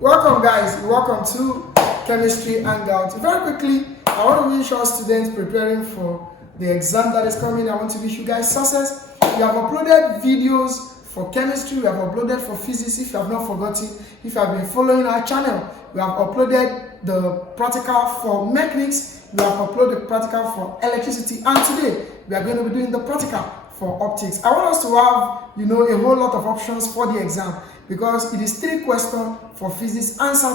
Welcome guys, welcome to Chemistry Hangout. Very quickly, I want to wish our students preparing for the exam that is coming. I want to wish you guys success. We have uploaded videos for chemistry, we have uploaded for physics. If you have not forgotten, if you have been following our channel, we have uploaded the practical for mechanics, we have uploaded practical for electricity, and today we are going to be doing the practical for optics. I want us to have, a whole lot of options for the exam, because it is 3 questions for physics, answer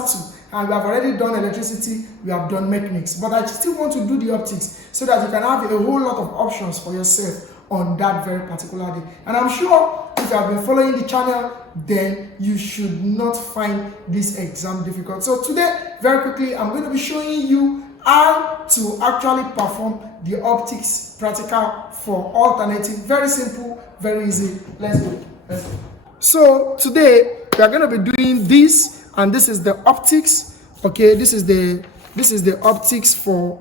2, and we have already done electricity, we have done mechanics, but I still want to do the optics so that you can have a whole lot of options for yourself on that very particular day. And I'm sure if you have been following the channel, then you should not find this exam difficult. So today, very quickly, I'm going to be showing you how to actually perform the optics practical for alternative. Very simple, very easy. Let's go. So today we are going to be doing this, and this is the optics. Okay, this is the optics for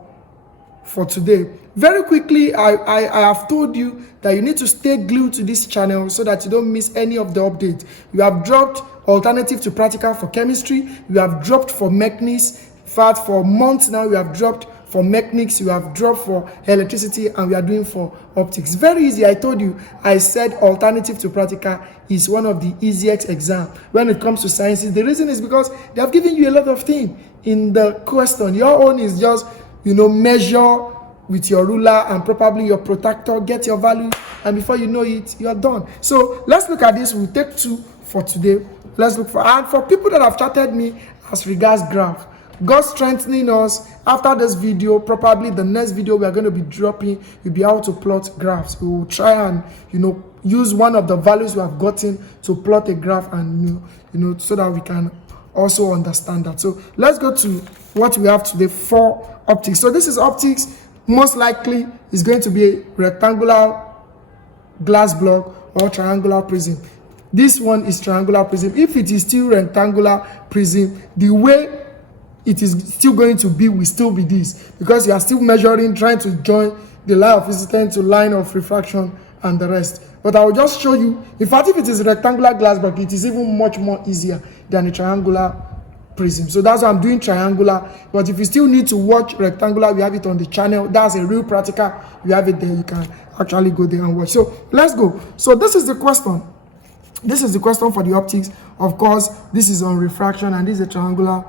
today. Very quickly, I have told you that you need to stay glued to this channel so that you don't miss any of the updates. You have dropped alternative to practical for chemistry, you have dropped for mechanics. In fact, for months now, we have dropped for mechanics, you have dropped for electricity, and we are doing for optics. Very easy. I told you, I said alternative to practical is one of the easiest exam when it comes to sciences. The reason is because they have given you a lot of things in the question. Your own is just, measure with your ruler and probably your protractor, get your value, and before you know it, you are done. So let's look at this. We'll take 2 for today. Let's look for, and for people that have chatted me as regards graph, God strengthening us, after this video, probably the next video we are going to be dropping, you'll be able to plot graphs. We will try and use one of the values we have gotten to plot a graph, and so that we can also understand that. So let's go to what we have today for optics. So this is optics. Most likely is going to be a rectangular glass block or triangular prism. This one is triangular prism. If it is still rectangular prism, the way it is still going to be will still be this, because you are still measuring, trying to join the line of incidence to line of refraction and the rest. But I will just show you. In fact, if it is a rectangular glass block, it is even much more easier than a triangular prism. So that's why I'm doing triangular. But if you still need to watch rectangular, we have it on the channel. That's a real practical. You have it there. You can actually go there and watch. So let's go. So this is the question. This is the question for the optics. Of course, this is on refraction, and this is a triangular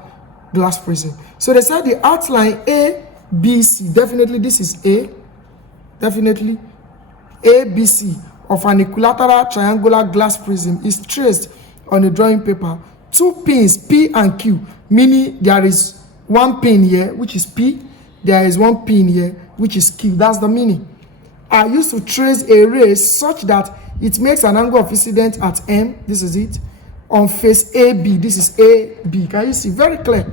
glass prism. So they said the outline A, B, C. Definitely this is A. Definitely A, B, C of an equilateral triangular glass prism is traced on a drawing paper. 2 pins, P and Q, meaning there is 1 pin here, which is P. There is 1 pin here, which is Q. That's the meaning. I used to trace a ray such that it makes an angle of incidence at M. This is it. On face AB. This is AB. Can you see? Very clear.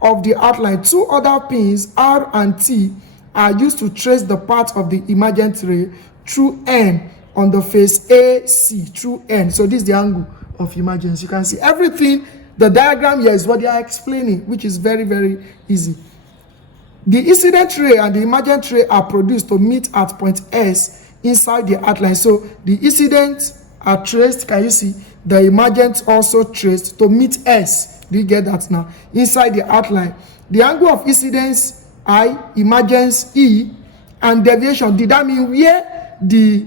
Of the outline, 2 other pins, R and T, are used to trace the path of the emergent ray through N on the face AC through N. So this is the angle of emergence. You can see everything. The diagram here is what they are explaining, which is very, very easy. The incident ray and the emergent ray are produced to meet at point S inside the outline. So the incidents are traced. Can you see? The emergent also traced to meet S. Do you get that now? Inside the outline. The angle of incidence I, emergence E, and deviation. Did that mean where the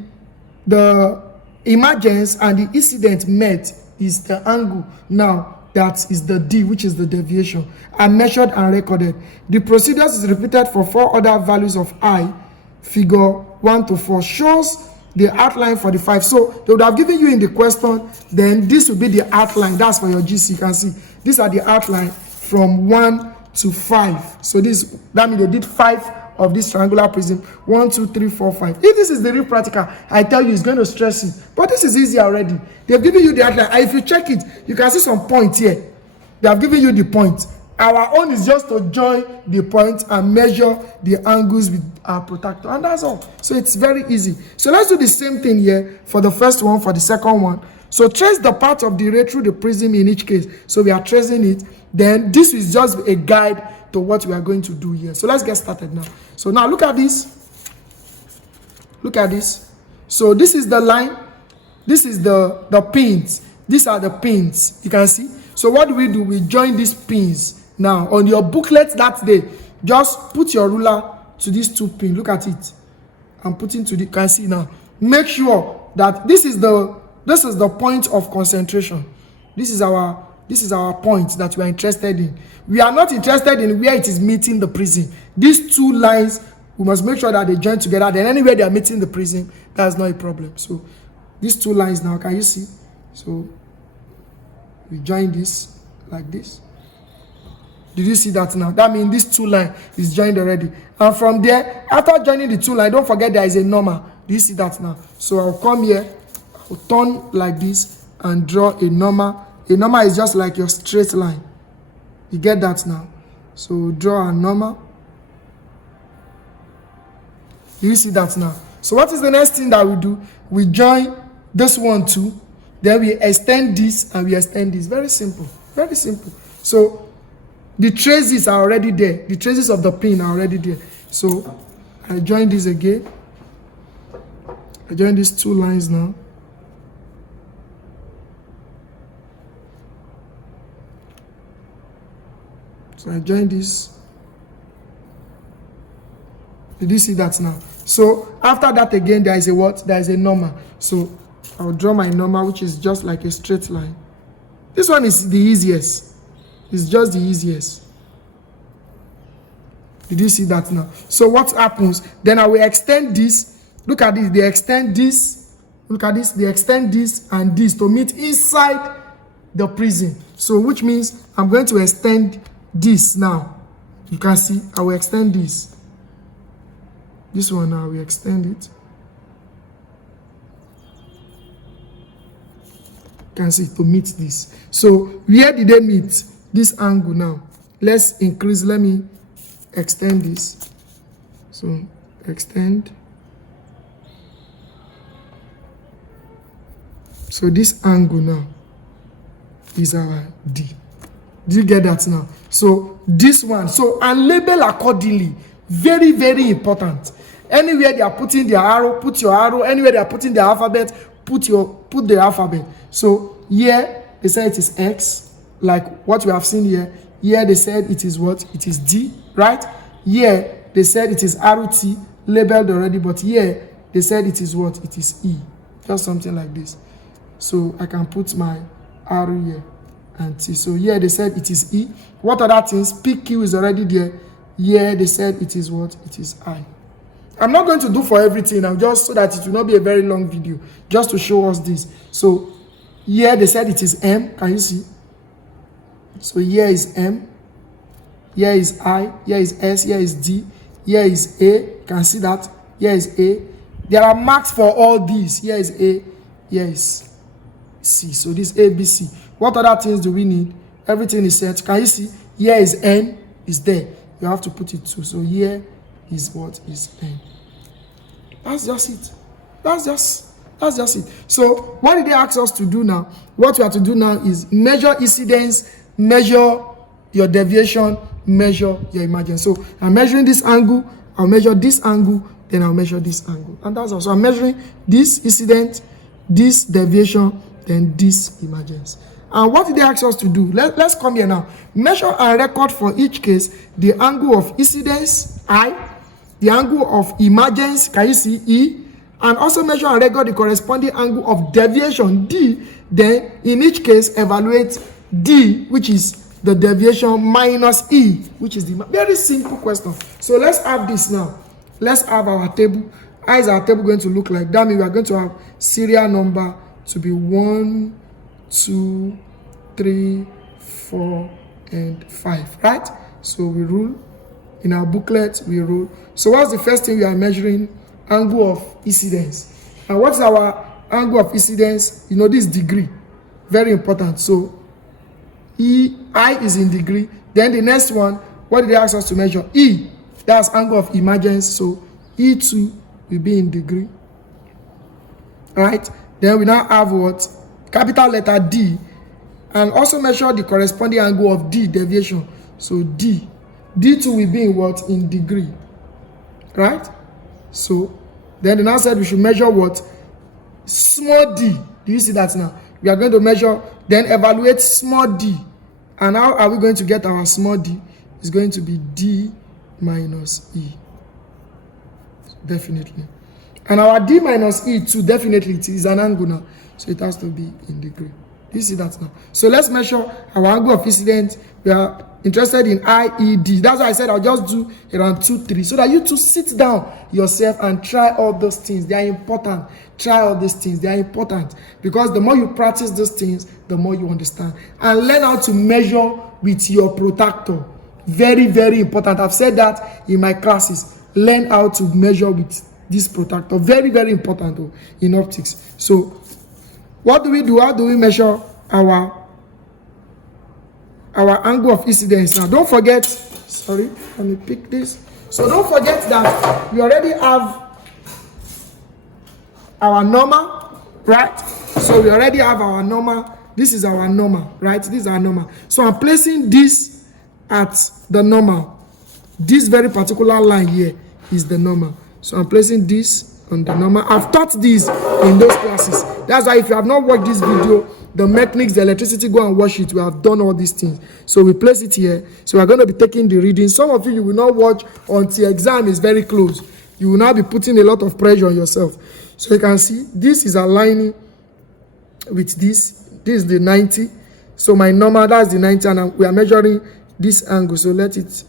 emergence and the incident met is the angle? Now that is the D, which is the deviation, are measured and recorded. The procedure is repeated for 4 other values of I. Figure 1 to 4 shows the outline for the 5. So they would have given you in the question, then this will be the outline. That's for your GC. You can see these are the outline from 1 to 5. So that means they did 5 of this triangular prism. 1, 2, 3, 4, 5. If this is the real practical, I tell you it's going to stress you. But this is easy already. They've given you the outline. And if you check it, you can see some points here. They have given you the point. Our own is just to join the point and measure the angles with our protractor, and that's all. So it's very easy. So let's do the same thing here for the first one, for the second one. So trace the path of the ray through the prism in each case. So we are tracing it. Then this is just a guide to what we are going to do here. So let's get started now. So now look at this. Look at this. So this is the line. This is the pins. These are the pins. You can see. So what do? We join these pins. Now on your booklet that day, just put your ruler to these 2 pins. Look at it. I'm putting to the, can see now. Make sure that this is the point of concentration. This is our point that we are interested in. We are not interested in where it is meeting the prism. These 2 lines, we must make sure that they join together. Then anywhere they are meeting the prism, that's not a problem. So these 2 lines now, can you see? So we join this like this. Did you see that now? That means this 2 line is joined already. And from there, after joining the 2 line, don't forget there is a normal. Do you see that now? So I'll come here, I'll turn like this and draw a normal. A normal is just like your straight line. You get that now? So draw a normal. Do you see that now? So what is the next thing that we do? We join this one too. Then we extend this and we extend this. Very simple. Very simple. So the traces are already there. The traces of the pin are already there. So I join this again. I join these 2 lines now. So I join this. Did you see that now? So after that again, there is a what? There is a normal. So I'll draw my normal, which is just like a straight line. This one is the easiest. It's just the easiest. Did you see that now? So what happens? Then I will extend this. Look at this. They extend this. Look at this. They extend this and this to meet inside the prism. So which means I'm going to extend this now. You can see I will extend this. This one now we extend it. You can see to meet this. So where did they meet? This angle now. Let's increase. Let me extend this. So extend. So this angle now is our D. Do you get that now? So this one. So and label accordingly. Very, very important. Anywhere they are putting their arrow, put your arrow. Anywhere they are putting their alphabet, put the alphabet. So here they said it is X, like what we have seen here. Here they said it is what? It is D, right? Here they said it is RT, labeled already, but here they said it is what? It is E. Just something like this. So I can put my arrow here and T. So here they said it is E. What other things? PQ is already there. Here they said it is what? It is I. I'm not going to do for everything now, just so that it will not be a very long video, just to show us this. So here they said it is M. Can you see? So here is M. Here is I. Here is S. Here is D. Here is A. Can see that? Here is A. There are marks for all these. Here is A. Here is C. So this A, B, C. What other things do we need? Everything is set. Can you see? Here is N. Is there. You have to put it too. So here is what is N. That's just it. That's just it. So what did they ask us to do now? What we have to do now is measure incidence, measure your deviation, measure your emergence. So I'm measuring this angle, I'll measure this angle, then I'll measure this angle. And that's also I'm measuring this incident, this deviation, then this emergence. And what did they ask us to do? Let's come here now. Measure and record for each case the angle of incidence, I, the angle of emergence, can you see, E, and also measure and record the corresponding angle of deviation, D. Then, in each case, evaluate D, which is the deviation, minus E, which is the very simple question. So let's have this now. Let's have our table. How is our table going to look like? That means we are going to have serial number to be 1, 2, 3, 4, and 5, right? So we rule. In our booklet, we rule. So what's the first thing we are measuring? Angle of incidence. And what's our angle of incidence? You know, this degree. Very important. So I is in degree. Then the next one, what did they ask us to measure? E. That's angle of emergence. So E2 will be in degree. Right? Then we now have what? Capital letter D. And also measure the corresponding angle of D, deviation. So D. D2 will be in what? In degree. Right? So, then the now said we should measure what? Small d. Do you see that now? We are going to measure, then evaluate small d. And how are we going to get our small d? It's going to be d minus e. Definitely. And our d minus e too, definitely it is an angle now. So it has to be in degree. You see that now? So let's measure our angle of incidence. We are interested in IED. That's why I said I'll just do around 2, 3. So that you to sit down yourself and try all those things. They are important. Try all these things. They are important. Because the more you practice those things, the more you understand. And learn how to measure with your protractor. Very, very important. I've said that in my classes. Learn how to measure with this protractor. Very, very important in optics. So what do we do? How do we measure our angle of incidence? Now, don't forget, sorry, let me pick this. So don't forget that we already have our normal, right? So we already have our normal. This is our normal, right? This is our normal. So I'm placing this at the normal. This very particular line here is the normal. So I'm placing this on the normal. I've taught this in those classes. That's why if you have not watched this video, the mechanics, the electricity, go and watch it. We have done all these things. So we place it here. So we're going to be taking the reading. Some of you will not watch until exam is very close. You will now be putting a lot of pressure on yourself. So you can see this is aligning with this. This is the 90. So my normal, that's the 90, and we are measuring this angle. So let it,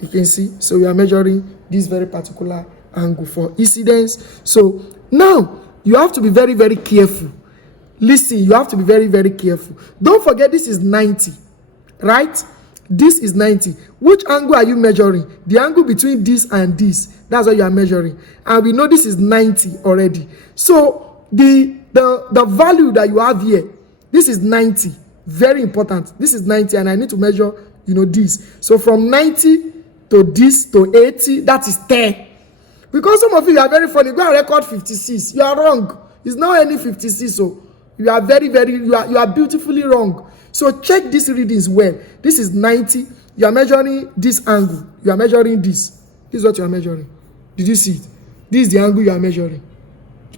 you can see. So we are measuring this very particular angle for incidence. So now you have to be very, very careful. Listen, you have to be very, very careful. Don't forget this is 90, right? This is 90. Which angle are you measuring? The angle between this and this. That's what you are measuring. And we know this is 90 already. So the value that you have here, this is 90. Very important. This is 90 and I need to measure, this. So from 90 to this to 80, that is 10. Because some of you are very funny. Go and record 56. You are wrong. It's not any 56. So you are very, very, you are beautifully wrong. So check these readings well. This is 90. You are measuring this angle. You are measuring this. This is what you are measuring. Did you see it? This is the angle you are measuring.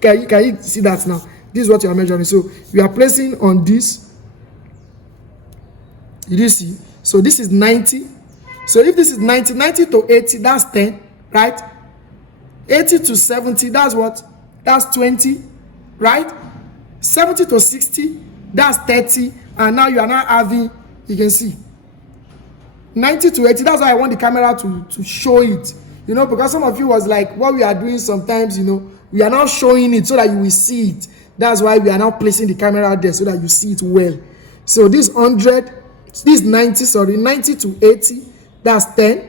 Can you see that now? This is what you are measuring. So you are placing on this. Did you see? So this is 90. So if this is 90, 90 to 80, that's 10, right? 80 to 70, that's what? That's 20, right? 70 to 60, that's 30. And now you are now having, you can see, 90 to 80. That's why I want the camera to show it. Because some of you was like, what we are doing sometimes, we are now showing it so that you will see it. That's why we are now placing the camera there so that you see it well. So this 100, this 90, sorry, 90 to 80, that's 10.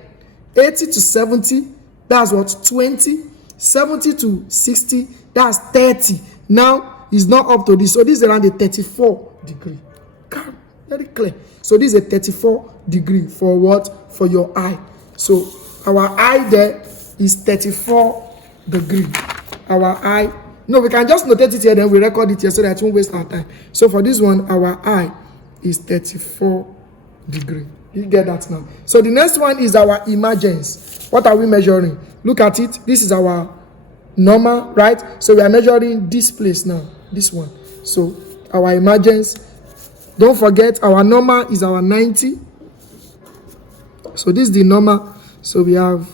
80 to 70, that's what? 20. 70 to 60, that's 30. Now, it's not up to this. So this is around a 34 degree. Very clear. So this is a 34 degree for what? For your eye. So our eye there is 34 degree. Our eye. No, we can just notate it here, then we record it here so that it won't waste our time. So for this one, our eye is 34 degree. You get that now? So the next one is our emergence. What are we measuring? Look at it. This is our normal, right? So we are measuring this place now. This one. So our emergence. Don't forget our normal is our 90. So this is the normal. So we have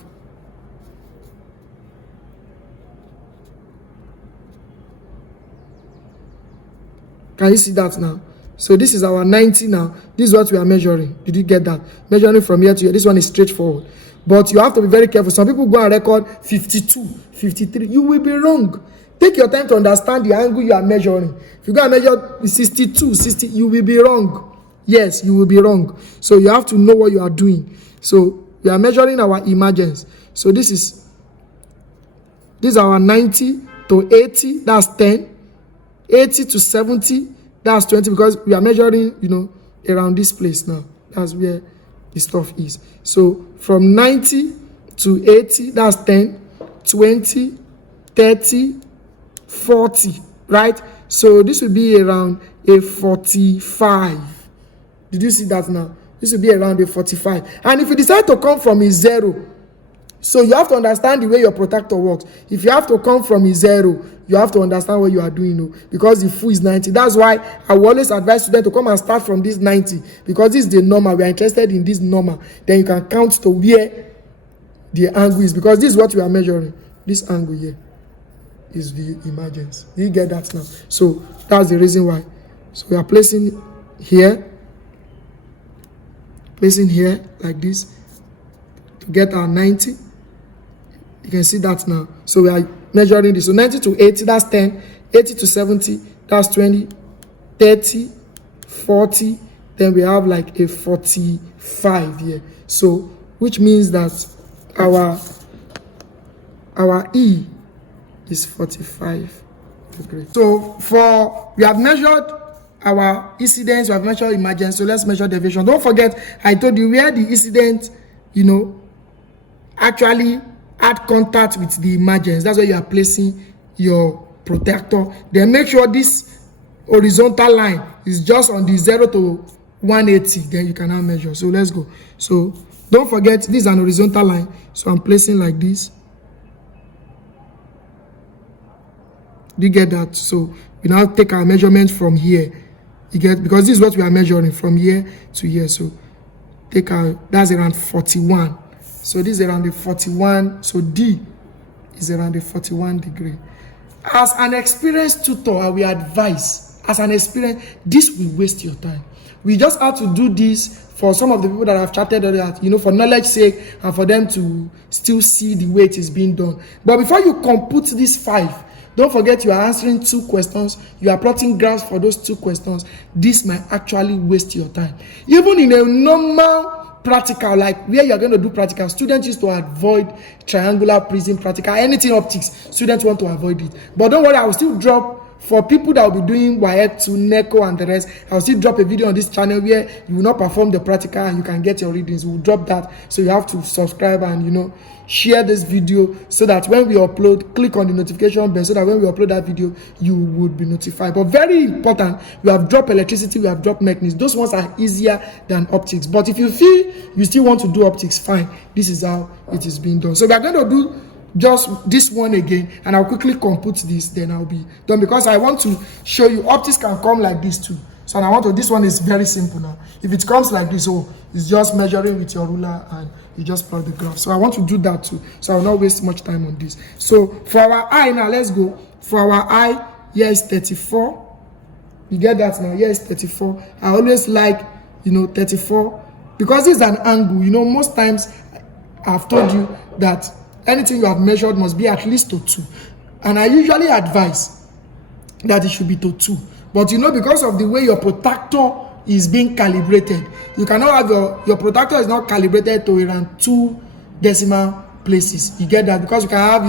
can you see that now? So this is our 90 now. This is what we are measuring. Did you get that? Measuring from here to here. This one is straightforward. But you have to be very careful. Some people go and record 52, 53. You will be wrong. Take your time to understand the angle you are measuring. If you go and measure 62, 60, you will be wrong. Yes, you will be wrong. So you have to know what you are doing. So we are measuring our emergence. So this is our 90 to 80. That's 10. 80 to 70. That's 20 because we are measuring, around this place now. That's where the stuff is. So from 90 to 80, that's 10, 20, 30, 40, right? So this will be around a 45. Did you see that now? This will be around a 45. And if you decide to come from a 0, So you have to understand the way your protractor works. If you have to come from a 0, you have to understand what you are doing, because the full is 90. That's why I will always advise students to come and start from this 90, because this is the normal. We are interested in this normal. Then you can count to where the angle is, because this is what we are measuring. This angle here is the emergence. You get that now? So that's the reason why. So we are placing here like this to get our 90. You can see that now. So we are measuring this. So 90 to 80, that's 10. 80 to 70, that's 20. 30, 40, then we have like a 45 here. So which means that our E is 45 degrees. So we have measured our incidence, we have measured emergence. So let's measure deviation. Don't forget, I told you where the incident, actually had contact with the emergence. That's where you are placing your protractor. Then make sure this horizontal line is just on the 0 to 180. Then you can now measure. So let's go. So don't forget, this is an horizontal line. So I'm placing like this. Do you get that? So we now take our measurement from here. You get, because this is what we are measuring from here to here. So that's around 41. So this is around the 41. So D is around the 41 degree. As an experienced tutor, I will advise, this will waste your time. We just have to do this for some of the people that have chatted earlier, for knowledge sake and for them to still see the way it is being done. But before you compute these 5, don't forget you are answering 2 questions. You are plotting graphs for those 2 questions. This might actually waste your time. Even in a normal practical, like where you are going to do practical, students used to avoid triangular prism practical, anything optics. Students want to avoid it. But don't worry, I will still drop, for people that will be doing WAEC to NECO and the rest, I'll still drop a video on this channel where you will not perform the practical and you can get your readings. We'll drop that. So you have to subscribe and, share this video so that when we upload, click on the notification bell so that when we upload that video, you would be notified. But very important, we have dropped electricity, we have dropped mechanics. Those ones are easier than optics. But if you feel you still want to do optics, fine. This is how it is being done. So we are going to do just this one again, and I'll quickly compute this, then I'll be done, because I want to show you optics can come like this too. So this one is very simple now. If it comes like this, it's just measuring with your ruler and you just plot the graph. So I want to do that too. So I will not waste much time on this. So for our eye now, let's go. For our eye, here is 34. You get that now? Here is 34. I always like, 34, because this is an angle. Most times I've told you that anything you have measured must be at least to 2. And I usually advise that it should be to 2. But because of the way your protractor is being calibrated, you cannot have your protractor is not calibrated to around 2 decimal places. You get that? Because you can have,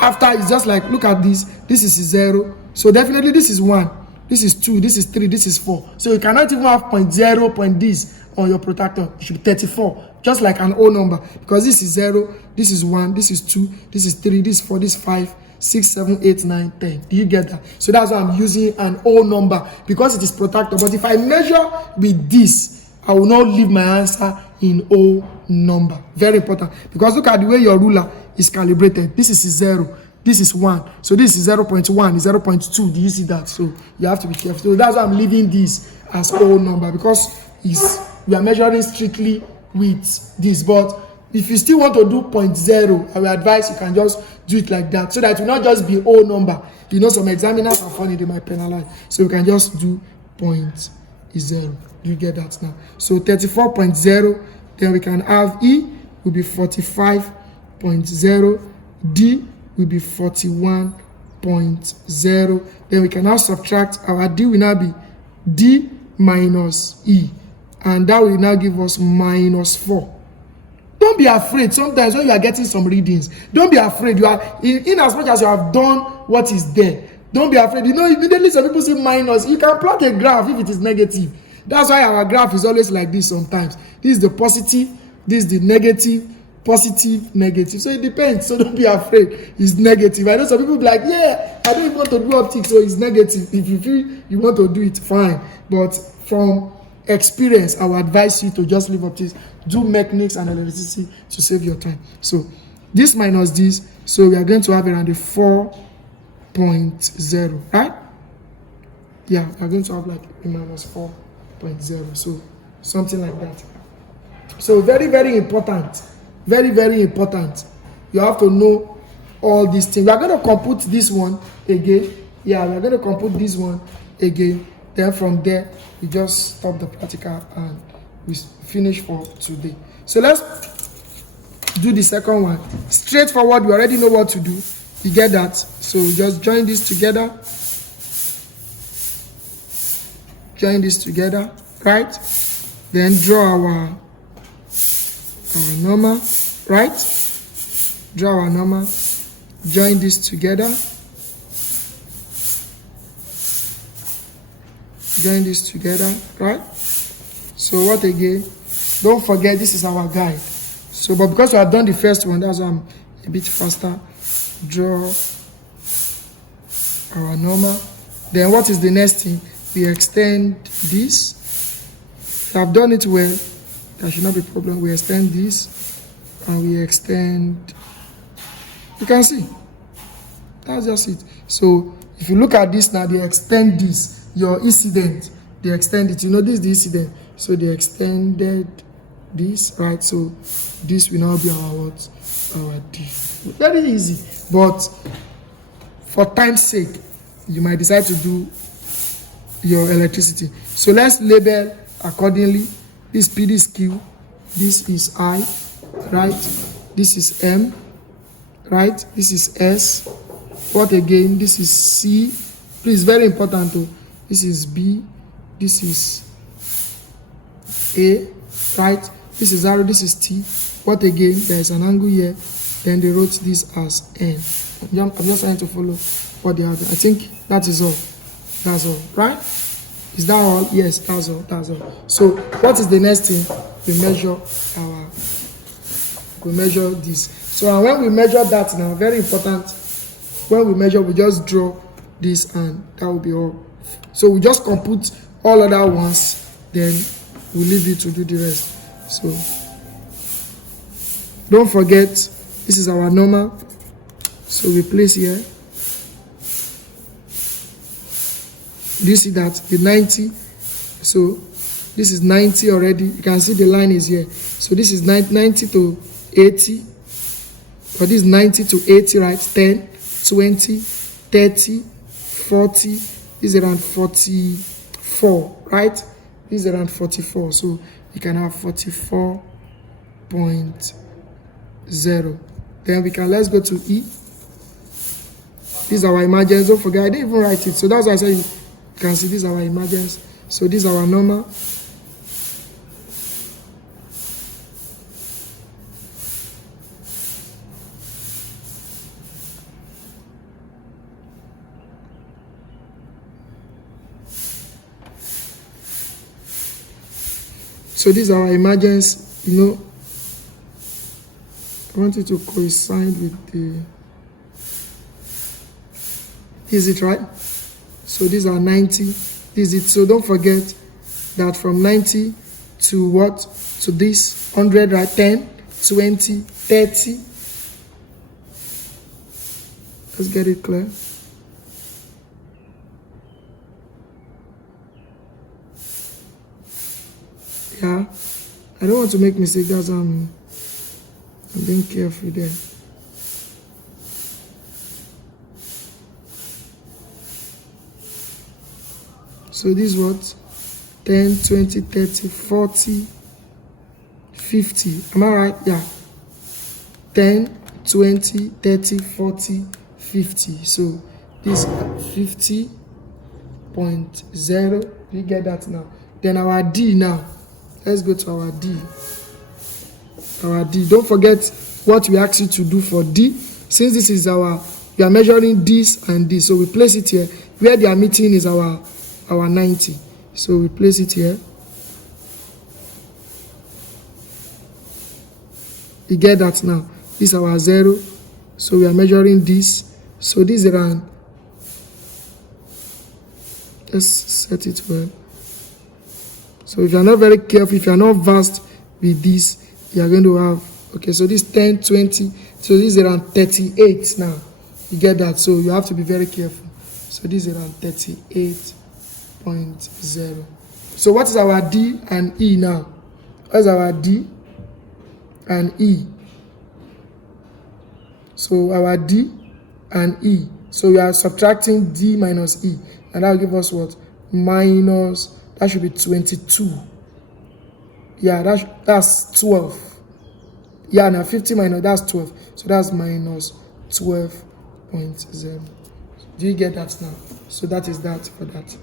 after it's just like, look at this. This is 0. So definitely this is 1. This is 2. This is 3. This is 4. So you cannot even have 0, point this on your protractor. It should be 34. Just like an O number. Because this is 0. This is 1. This is 2. This is 3. This is 4. This is 5. 6, 7, 8, 9, 10. Do you get that? So that's why I'm using an O number, because it is protractor. But if I measure with this, I will not leave my answer in O number. Very important. Because look at the way your ruler is calibrated. This is 0. This is 1. So this is 0.1, 0.2. Do you see that? So you have to be careful. So that's why I'm leaving this as O number, because we are measuring strictly with this. But if you still want to do 0.0, I will advise you can just do it like that, so that it will not just be O number. Some examiners are funny, they might penalize. So you can just do 0.0. You get that now? So 34.0, then we can have E will be 45.0, D will be 41.0. Then we can now subtract, our D will now be D minus E, and that will now give us -4. Don't be afraid. Sometimes when you are getting some readings, don't be afraid. You are in as much as you have done what is there. Don't be afraid. Immediately some people see minus. You can plot a graph if it is negative. That's why our graph is always like this sometimes. This is the positive, this is the negative, positive, negative. So it depends. So don't be afraid. It's negative. I know some people be like, yeah, I don't even want to do optics, so it's negative. If you feel you want to do it, fine. But from experience, I would advise you to just leave optics, do mechanics and electricity to save your time. So this minus this, so we are going to have around the 4.0, right? Yeah, we are going to have like a minus 4.0, so something like that. So very, very important, very, very important. You have to know all these things. We are going to compute this one again. Yeah, we are going to compute this one again. Then from there, we just stop the practical and we finish for today. So let's do the second one. Straightforward, we already know what to do. You get that? So we just join this together. Join this together, right? Then draw our number, right? Draw our number. Join this together. Join this together, right? So what again? Don't forget, this is our guide. So, but because we have done the first one, that's why I'm a bit faster. Draw our number. Then what is the next thing? We extend this. If you have done it well, there should not be a problem. We extend this and we extend. You can see. That's just it. So if you look at this now, they extend this. Your incident, they extend it. You know, this is the incident. So they extended this, right? So this will now be our what? Our D. Very easy. But for time's sake, you might decide to do your electricity. So let's label accordingly. This P, this Q, this is I, right? This is M, right? This is S. What again? This is C. Please, very important though. This is B. This is A, right? This is R. This is T. What again? There is an angle here. Then they wrote this as N. I'm just trying to follow what they have. I think that is all. That's all, right? Is that all? Yes, that's all. That's all. So what is the next thing? We measure this. So when we measure that now, very important. When we measure, we just draw this and that will be all. So we just compute all other ones, then we leave you to do the rest. So don't forget, this is our number. So we place here. Do you see that? The 90. So this is 90 already. You can see the line is here. So this is 90 to 80. But this is 90 to 80, right? 10, 20, 30, 40. This is around 44, right? This is around 44. So you can have 44.0. Then we can, let's go to E. This is our emergence. Don't forget, I didn't even write it. So that's why I said you can see this is our emergence. So this is our number. So this is our emergence, you know. I want it to coincide with the. Is it right? So these are 90. This is it. So don't forget that from 90 to what? To this 100, right? 10, 20, 30. Let's get it clear. Yeah, I don't want to make mistakes. That's I'm being careful there. So this is what? 10, 20, 30, 40, 50. Am I right? Yeah. 10, 20, 30, 40, 50. So this 50.0. You get that now? Then our D now. Let's go to our D. Our D. Don't forget what we asked you to do for D. Since this is our, we are measuring this and this. So we place it here. Where they are meeting is our 90. So we place it here. You get that now? This is our 0. So we are measuring this. So this is around. Let's set it well. So if you are not very careful, if you are not versed with this, you are going to have Okay, so this 10, 20, so this is around 38 now. You get that? So you have to be very careful. So this is around 38.0. So what is our D and E now? What is our D and E? So our D and E. So we are subtracting D minus E. And that will give us what? Minus, that should be 22. Yeah, that's 12. Yeah, now 50 minus, that's 12. So that's minus 12.0. Do you get that now? So that is that for that.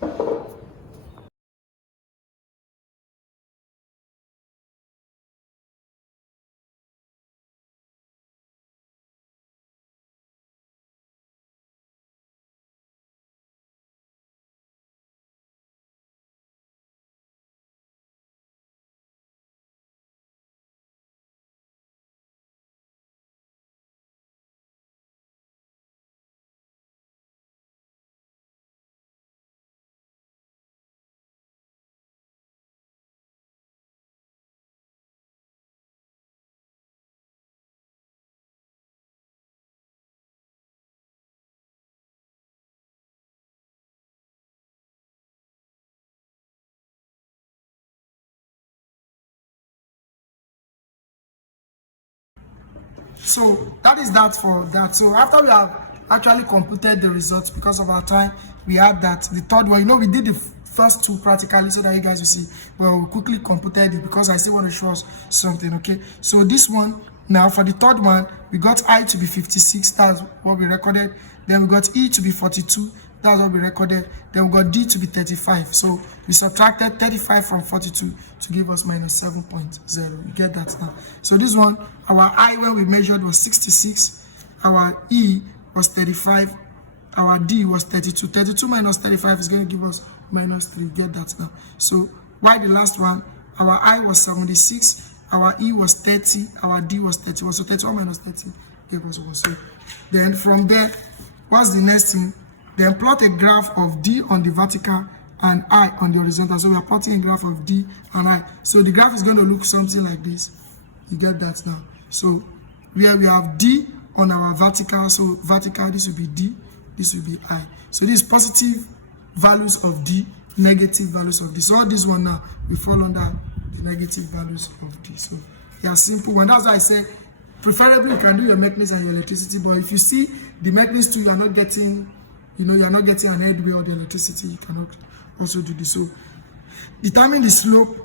So that is that for that. So after we have actually completed the results, because of our time, we had that the third one. You know, we did the first two practically so that you guys will see. Well, we quickly completed it because I still want to show us something. Okay, so this one now, for the third one, we got I to be 56. That's what we recorded. Then we got E to be 42. That's what we recorded. Then we got D to be 35. So we subtracted 35 from 42 to give us minus 7.0. You get that now? So this one, our I when we measured was 66. Our E was 35. Our D was 32. 32 minus 35 is going to give us minus 3. You get that now? So why the last one? Our I was 76. Our E was 30. Our D was 31. So 31 minus 30 gave us 1. So then from there, what's the next thing? Then plot a graph of D on the vertical and I on the horizontal. So we are plotting a graph of D and I. So the graph is going to look something like this. You get that now? So where we have D on our vertical, so vertical, this will be D, this will be I. So these positive values of D, negative values of D. So all this one now, we fall under the negative values of D. So yeah, simple one. That's why I say, preferably you can do your mechanics and your electricity, but if you see the mechanics too, you are not getting, you are not getting an headway or the electricity, you cannot also do this. So determine the slope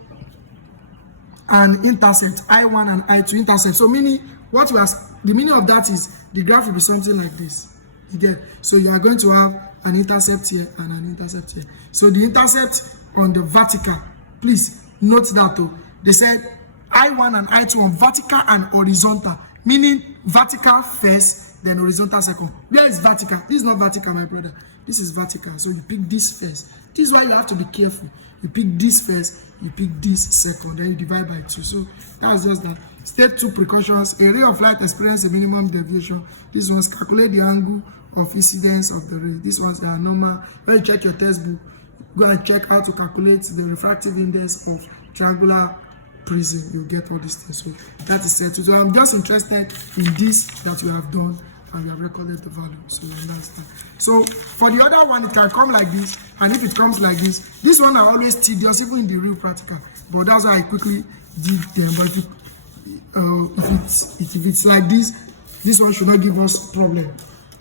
and intercept, I1 and I2 intercept. So meaning, what we are, the meaning of that is the graph will be something like this. You get? So you are going to have an intercept here and an intercept here. So the intercept on the vertical, please note that though. They said I1 and I2 on vertical and horizontal, meaning vertical first, then horizontal second. Where is vertical? This is not vertical, my brother. This is vertical. So you pick this first. This is why you have to be careful. You pick this first, you pick this second, then you divide by 2. So that's just that. Step 2 precautions. A ray of light experiences a minimum deviation. This one's calculate the angle of incidence of the ray. This one's are normal. When you check your textbook, go and check how to calculate the refractive index of triangular prism. You'll get all these things. So that is set. So I'm just interested in this that you have done and you have recorded the value. So understand. So for the other one, it can come like this, and if it comes like this one are always tedious, even in the real practical. But that's why I quickly did them. But if it's like this one should not give us problem.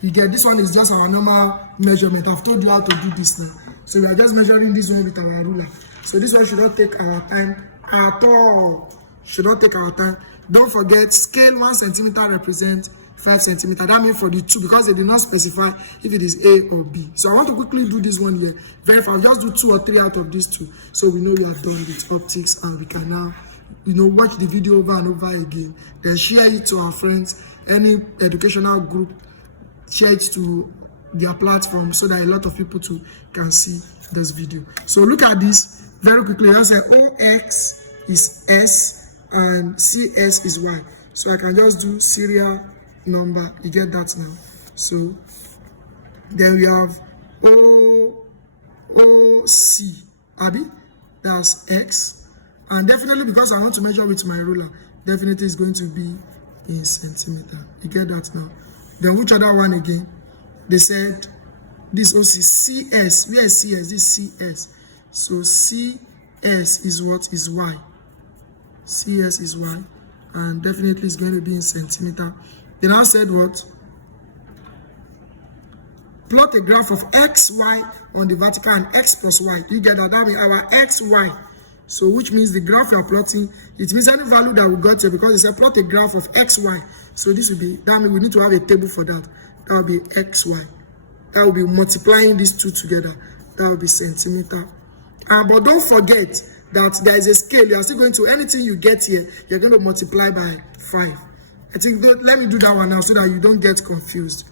You get, this one is just our normal measurement. I've told you how to do this now. So we are just measuring this one with our ruler. So this one should not take our time at all. Should not take our time. Don't forget, scale 1 centimeter represents 5 centimeter. That means for the 2, because they did not specify if it is A or B. So I want to quickly do this one here. Verify. I'll just do 2 or 3 out of these 2. So we know you have done with optics, and we can now, watch the video over and over again. Then share it to our friends, any educational group, share it to their platform so that a lot of people too can see this video. So look at this very quickly. I say OX is S and CS is Y. So I can just do serial number. You get that now. So then we have OC, Abby, that's X, And definitely, because I want to measure with my ruler, definitely it's going to be in centimeter. You get that now? Then which other one again? They said this OC CS. Where is CS? This CS. So CS is what? Is Y. CS is Y. And definitely it's going to be in centimeter. Then I said what? Plot a graph of x, y on the vertical and x plus y. You get that? That means our x, y. So which means the graph you are plotting, it means any value that we got here, because it said plot a graph of x, y. So this will be, that means we need to have a table for that. That will be x, y. That will be multiplying these two together. That will be centimeter. But don't forget that there is a scale. You are still going to, anything you get here, you're going to multiply by 5. I think, let me do that one now so that you don't get confused.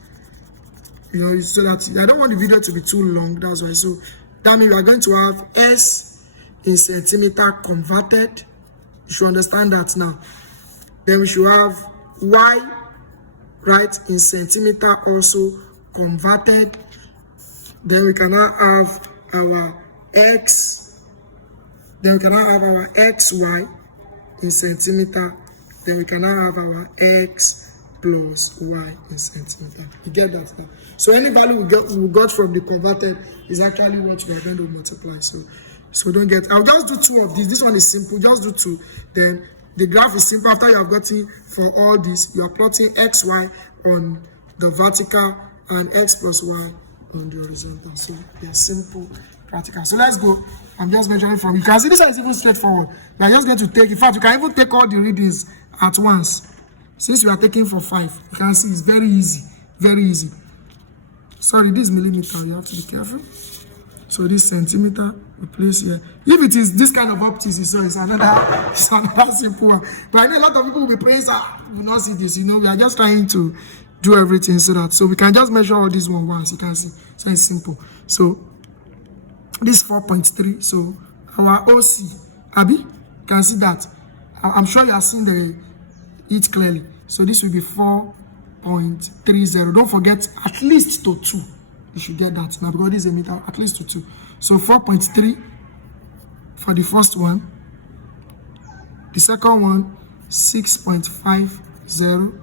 You know, so that I don't want the video to be too long. That's why. So that means we are going to have S in centimeter converted. You should understand that now. Then we should have Y, right, in centimeter also converted. Then we can now have our X. Then we can now have our XY in centimeter. Then we can now have our X plus Y in centimeter. You get that now? So any value we got from the converted is actually what we are going to multiply. So don't get, I'll just do 2 of these. This one is simple, just do 2. Then the graph is simple. After you have gotten for all this, you are plotting XY on the vertical and X plus Y on the horizontal. So they're simple, practical. So let's go. I'm just measuring from, you can see this one is even straightforward. We are just going to take, in fact, you can even take all the readings at once. Since we are taking for 5, you can see it's very easy, very easy. Sorry, this millimeter, you have to be careful. So this centimeter, we place here. If it is this kind of optics, it's another simple one. But I know a lot of people will be praying, will not see this. You know, we are just trying to do everything so we can just measure all these one once. You can see, so it's simple. So this 4.3. So our OC, Abby, you can see that. I'm sure you are seeing it clearly. So this will be 4.30. Don't forget at least to 2. You should get that now because this is a meter, at least to 2. So 4.3 for the first one. The second one, 6.50.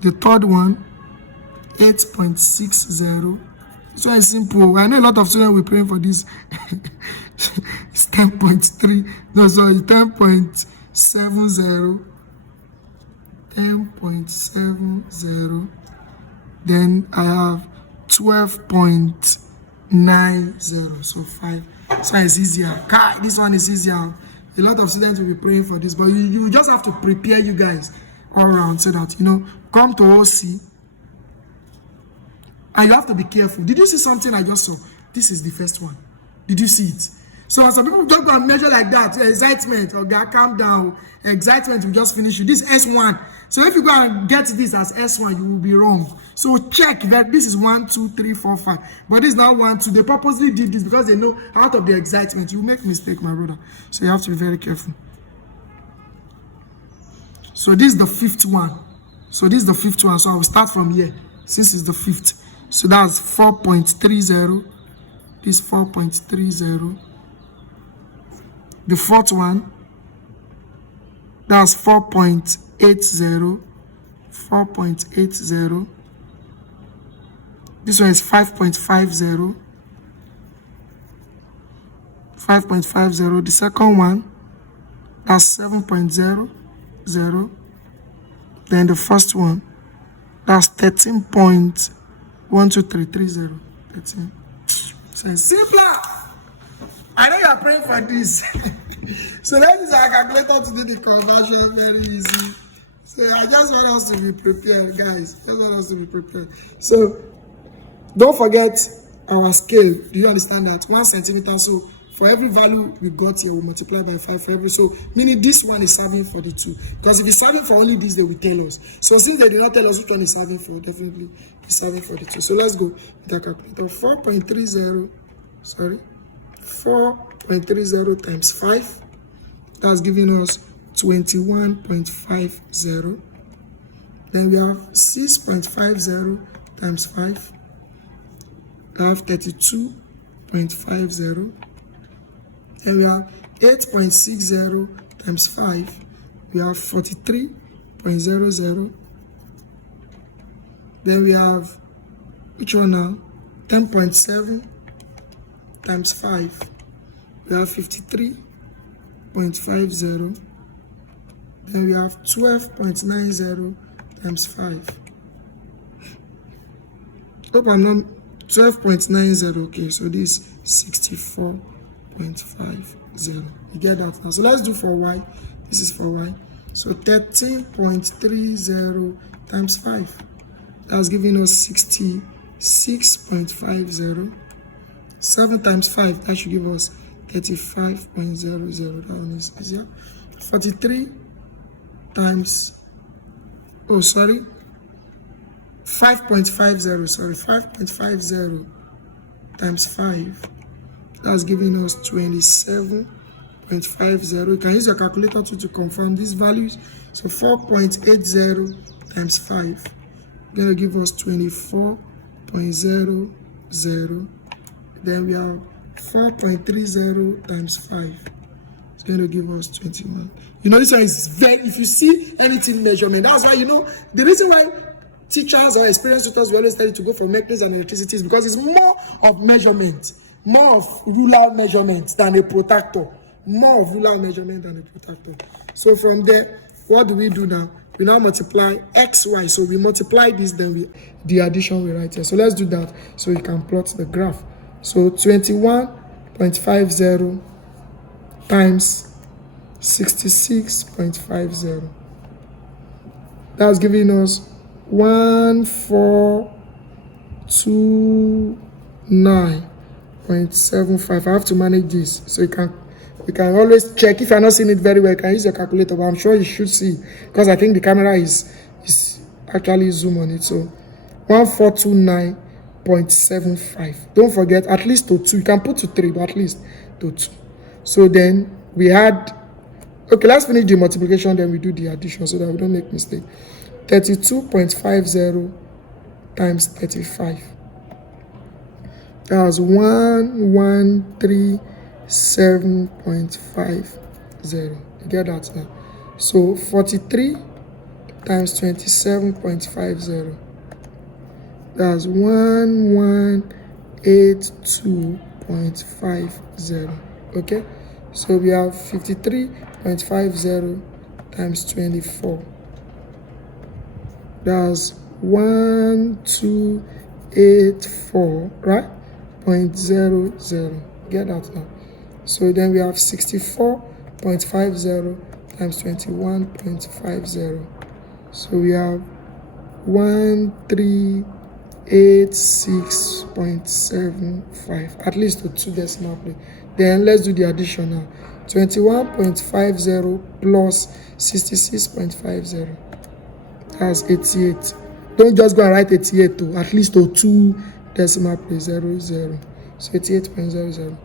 The third one, 8.60. So it's simple. I know a lot of students will pray for this. It's 10.3. No, sorry, 10.70. 10.70. Then I have 12.90. So 5. So it's easier. This one is easier. A lot of students will be praying for this, but you just have to prepare you guys all around so that, you know, come to OC. And you have to be careful. Did you see something I just saw? This is the first one. Did you see it? So some people don't go and measure like that. Excitement, or calm down. Excitement will just finish you. This S1. So if you go and get this as S1, you will be wrong. So check that this is 1, 2, 3, 4, 5. But this is now 1, 2. They purposely did this because they know out of the excitement, you make mistake, my brother. So you have to be very careful. So this is the 5th one. So this is the 5th one. So I will start from here. Since it's the 5th. So that's 4.30. This 4.30. The 4th one, that's 4.80. 4.80. This one is 5.50. 5.50. The second one, that's 7.00. Then the first one, that's 13.12330. 13. So it's simpler. I know you are praying for this. So let's use our calculator to do the conversion very easy. So I just want us to be prepared, guys. Just want us to be prepared. So don't forget our scale. Do you understand that? 1 centimeter. So for every value we got here, we multiply by 5 for every. So meaning this one is serving for the 2. Because if it's serving for only this, they will tell us. So since they did not tell us which one is serving for, definitely it's serving for the 2. So let's go with the calculator. 4.30. Sorry. 4.30 times 5. That's giving us 21.50. Then we have 6.50 times 5. We have 32.50. Then we have 8.60 times 5. We have 43.00. Then we have, which one now? 10.7 times 5. We have 53.50. Then we have 12.90 times 5. Hope I'm not 12.90. Okay, so this is 64.50. You get that now? So let's do for y. This is for y. So 13.30 times 5. That's giving us 66.50. 7 times 5, that should give us 35.00. That one is easier. 43 times, 5.50, 5.50 times 5. That's giving us 27.50. You can use your calculator to confirm these values. So 4.80 times 5. Going to give us 24.00. Then we have 4.30 times 5. It's going to give us 21. You know, this one is very, if you see anything measurement, that's why, you know, the reason why teachers or experienced tutors will always tell you to go for mechanics and electricity is because it's more of measurement, more of ruler measurement than a protractor. More of ruler measurement than a protractor. So from there, what do we do now? We now multiply xy. So we multiply this, then the addition we write here. So let's do that so we can plot the graph. So 21.50 times 66.50. That's giving us 1429.75. I have to manage this, so you can always check. If you're not seeing it very well, you can use your calculator, but I'm sure you should see, because I think the camera is actually zoom on it. So 1429.75. Don't forget, at least to 2. You can put to 3, but at least to 2. So then we had, okay, let's finish the multiplication, then we do the addition so that we don't make mistake. 32.50 times 35. That's 1137.50. You get that now? So 43 times 27.50. That's 1182.50. Okay? So we have 53.50 times 24. That's 1284, right? 0.00. Get that now. So then we have 64.50 times 21.50. So we have 1386.75. At least to 2 decimal place. Then let's do the addition now. 21.50 plus 66.50. That's 88. Don't just go and write 88 to at least to 2 decimal place, 00. So 88.00.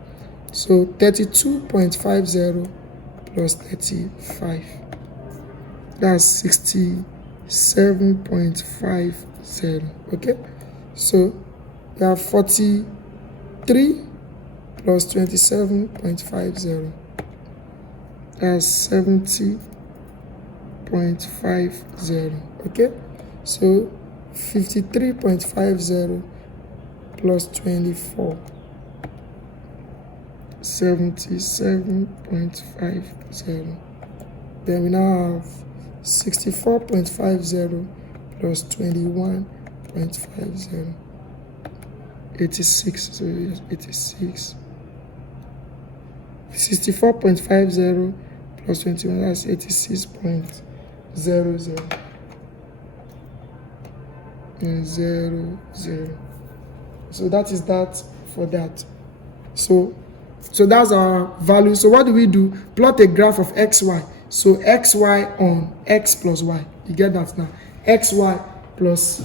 So 32.50 plus 35. That's 67.50. Okay. So we have 43 plus 27.50. That's 70.50. Okay. So 53.50 plus 24. 77.50. Then we now have 64.50 plus 21.50. 86. So 86. 64.50 plus 21. That's 86.00. 00. So that is that for that. So that's our value. So what do we do? Plot a graph of xy. So xy on x plus y. You get that now? Xy plus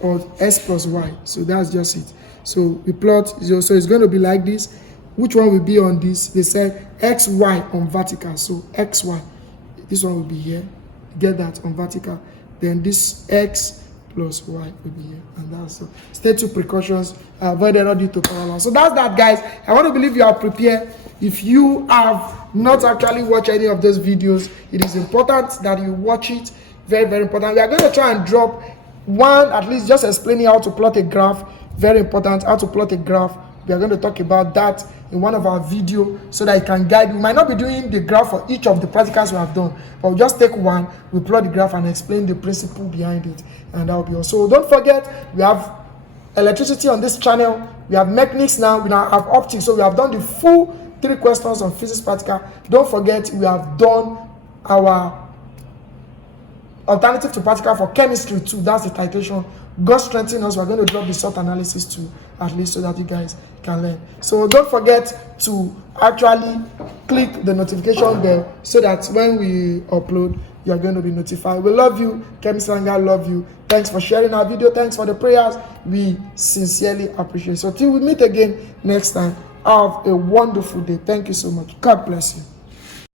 or s plus y. So that's just it. So we plot. So it's going to be like this. Which one will be on this? They said xy on vertical. So xy. This one will be here. Get that on vertical. Then this x plus y will be here, and that's so. Stay 2 precautions. Avoid error due to parallel. So that's that, guys. I want to believe you are prepared If you have not actually watched any of those videos, it is important that you watch it. Very, very important. We are going to try and drop one, at least just explaining how to plot a graph. Very important, how to plot a graph. We are going to talk about that in one of our videos so that it can guide you. We might not be doing the graph for each of the practicals we have done, but we'll just take one, we plot the graph and explain the principle behind it, and that will be all. So don't forget, we have electricity on this channel, we have mechanics now, we now have optics. So we have done the full 3 questions on physics practical. Don't forget, we have done our alternative to practical for chemistry too. That's the titration. God strengthen us. We're going to drop the SWOT analysis too, at least so that you guys can learn. So don't forget to actually click the notification bell so that when we upload, you are going to be notified. We love you. Chemistry and God love you. Thanks for sharing our video. Thanks for the prayers. We sincerely appreciate it. So till we meet again next time, have a wonderful day. Thank you so much. God bless you.